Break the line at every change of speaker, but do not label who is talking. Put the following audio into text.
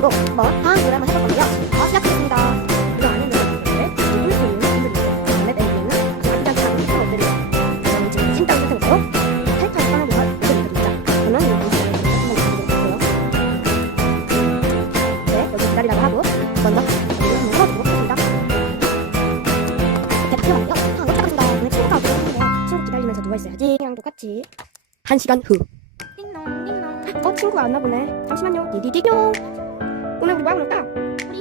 그리고 뭐 다음 드라마 해볼 건데요. 어, 시작하겠습니다. 이거 안에는 네, 이불 소리는 분들이고, 담배 때리는 장기장 작은 친구들이, 그다음에 지금 진짜 같은 거로 캐릭터를 떠나는 걸 이들이 있죠. 그러면 이거 한번 보여드릴게요. 네, 여기 기다리라고 하고 먼저 이거 한번 풀어주고 싶습니다. 대표 완료. 아, 못 잡았습니다. 오늘 친구가 오기로 했는데 친구 기다리면서 누워 있어야지. 그냥 똑같이 한 시간 후.
띵동 띵동.
어 친구가 안 나보네. 잠시만요. 디디디용. 꿈에 우리 마음 없다. 우리